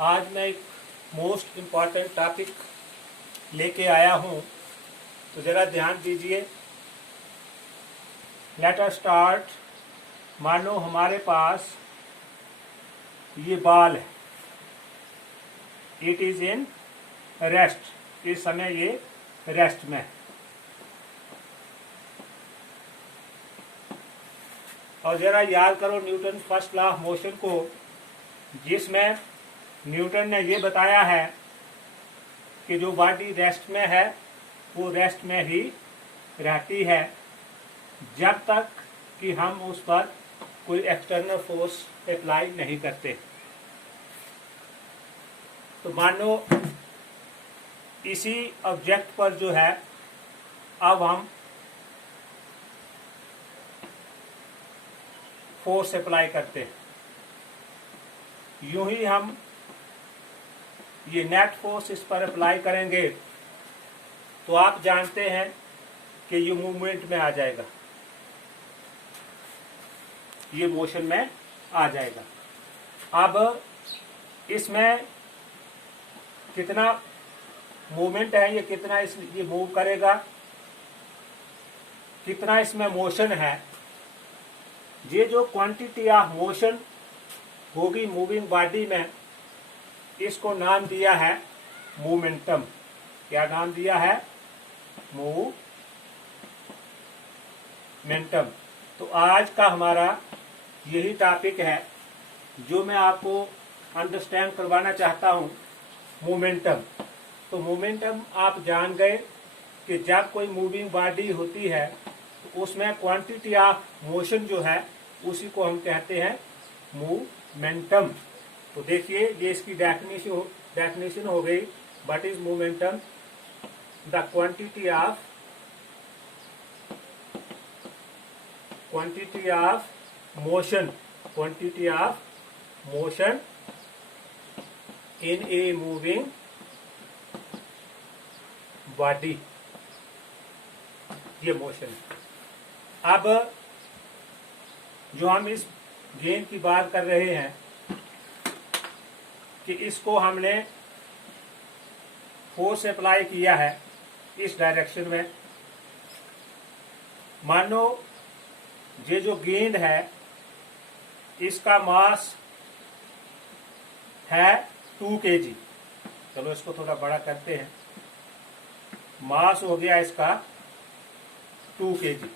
आज मैं एक मोस्ट इम्पॉर्टेंट टॉपिक लेके आया हूँ, तो ज़रा ध्यान दीजिए। Let us start. मानो हमारे पास ये बॉल है, इट इज़ इन रेस्ट। इस समय ये रेस्ट में है। और ज़रा याद करो Newton first law of motion को, जिसमें न्यूटन ने ये बताया है कि जो बॉडी रेस्ट में है वो रेस्ट में ही रहती है जब तक कि हम उस पर कोई एक्सटर्नल फोर्स अप्लाई नहीं करते। तो मानो इसी ऑब्जेक्ट पर जो है अब हम फोर्स अप्लाई करते हैं। यूं ही हम ये नेट फोर्स इस पर अप्लाई करेंगे तो आप जानते हैं कि ये मूवमेंट में आ जाएगा, ये मोशन में आ जाएगा। अब इसमें कितना मूवमेंट है, ये कितना ये मूव करेगा, कितना इसमें मोशन है, ये जो क्वांटिटी ऑफ मोशन होगी मूविंग बॉडी में, इसको नाम दिया है मोमेंटम। क्या नाम दिया है? मोमेंटम। तो आज का हमारा यही टॉपिक है जो मैं आपको अंडरस्टैंड करवाना चाहता हूं, मोमेंटम। तो मोमेंटम आप जान गए कि जब कोई मूविंग बॉडी होती है तो उसमें क्वांटिटी ऑफ मोशन जो है उसी को हम कहते हैं मोमेंटम। तो देखिए ये इसकी डेफिनेशन हो गई। What is momentum? The quantity of motion in a moving body. ये मोशन। अब जो हम इस गेंद की बात कर रहे हैं कि इसको हमने फोर्स अप्लाई किया है इस डायरेक्शन में। मानो ये जो गेंद है इसका मास है 2 kg। चलो इसको थोड़ा बड़ा करते हैं। मास हो गया इसका 2 kg।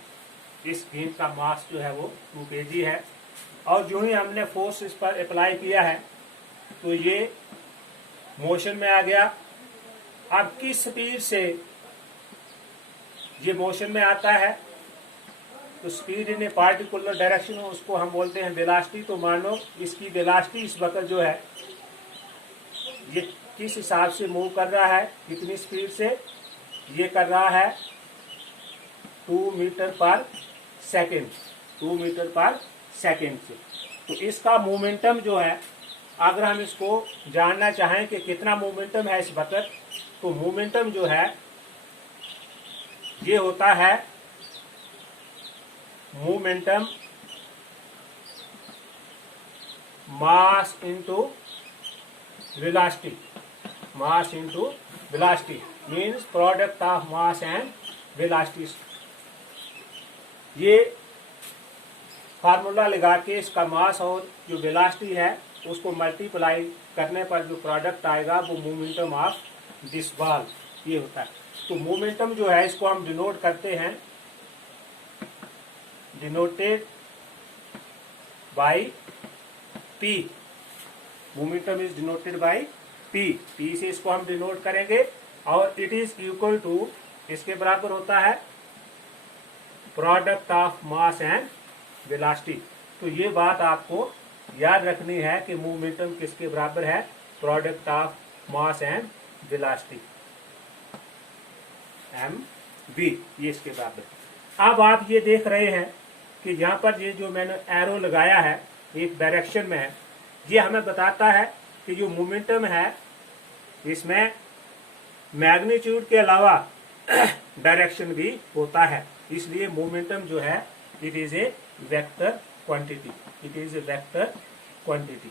इस गेंद का मास जो है वो 2 kg है। और जो ही हमने फोर्स इस पर अप्लाई किया है तो ये मोशन में आ गया। अब किस स्पीड से ये मोशन में आता है? तो speed in a particular direction हो, उसको हम बोलते हैं वेलोसिटी। तो मानो इसकी वेलोसिटी इस वक्त जो है ये किस हिसाब से मूव कर रहा है, कितनी स्पीड से? ये कर रहा है 2 मीटर पर सेकेंड। 2 मीटर पर सेकेंड से। तो इसका मोमेंटम जो है, अगर हम इसको जानना चाहें कि कितना मोमेंटम है इस वक्त, तो मोमेंटम जो है ये होता है momentum mass into velocity. Mass into velocity means product of mass and velocity. ये फार्मूला लगा के इसका मास और जो वेलोसिटी है उसको मल्टीप्लाई करने पर जो प्रोडक्ट आएगा वो मोमेंटम ऑफ दिस बॉल ये होता है। तो मोमेंटम जो है इसको हम डिनोट करते हैं, denoted by P। Momentum is denoted by P। P से इसको हम डिनोट करेंगे और इट इज इक्वल टू, इसके बराबर होता है product of mass and velocity. तो ये बात आपको याद रखनी है कि मोमेंटम किसके बराबर है? Product of mass and velocity, mv, ये इसके बराबर। अब आप ये देख रहे हैं कि यहाँ पर ये जो मैंने एरो लगाया है एक डायरेक्शन में है, ये हमें बताता है कि जो मोमेंटम है इसमें मैग्नीट्यूड के अलावा डायरेक्शन भी होता है। इसलिए मोमेंटम जो है it is a vector quantity. It is a vector quantity.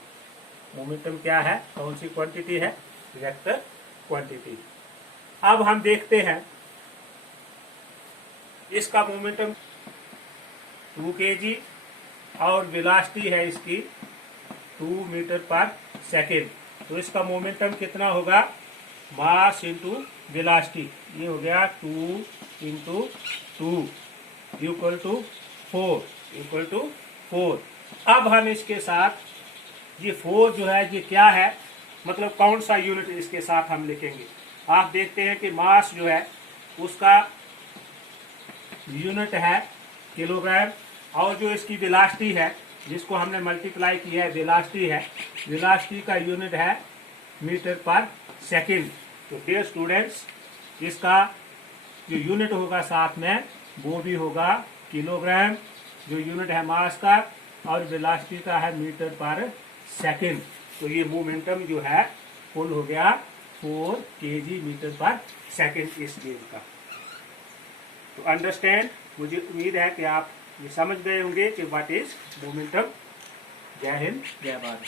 Momentum क्या है, कौन सी क्वांटिटी है, वेक्टर क्वांटिटी। अब हम देखते हैं इसका मोमेंटम 2 kg और वेलोसिटी है इसकी 2 मीटर पर सेकेंड। तो इसका मोमेंटम कितना होगा, मास इंटू वेलोसिटी, ये हो गया 2 इंटू 2 इक्वल टू 4। अब हम इसके साथ ये 4 जो है ये क्या है, मतलब कौन सा यूनिट इसके साथ हम लिखेंगे। आप देखते हैं कि मास जो है उसका यूनिट है किलोग्राम, और जो इसकी वेलोसिटी है जिसको हमने मल्टीप्लाई किया है वेलोसिटी है, वेलोसिटी का यूनिट है मीटर पर सेकंड। तो डियर स्टूडेंट्स, इसका जो यूनिट होगा साथ में वो भी होगा किलोग्राम, जो यूनिट है मास का, और वेलोसिटी का है मीटर पर सेकंड। तो ये मोमेंटम जो है फुल हो गया 4 kg मीटर पर सेकंड इस गेज का। तो अंडरस्टैंड, मुझे उम्मीद है कि आप ये समझ गए होंगे कि व्हाट इज मोमेंटम। जय हिंद, जय भारत।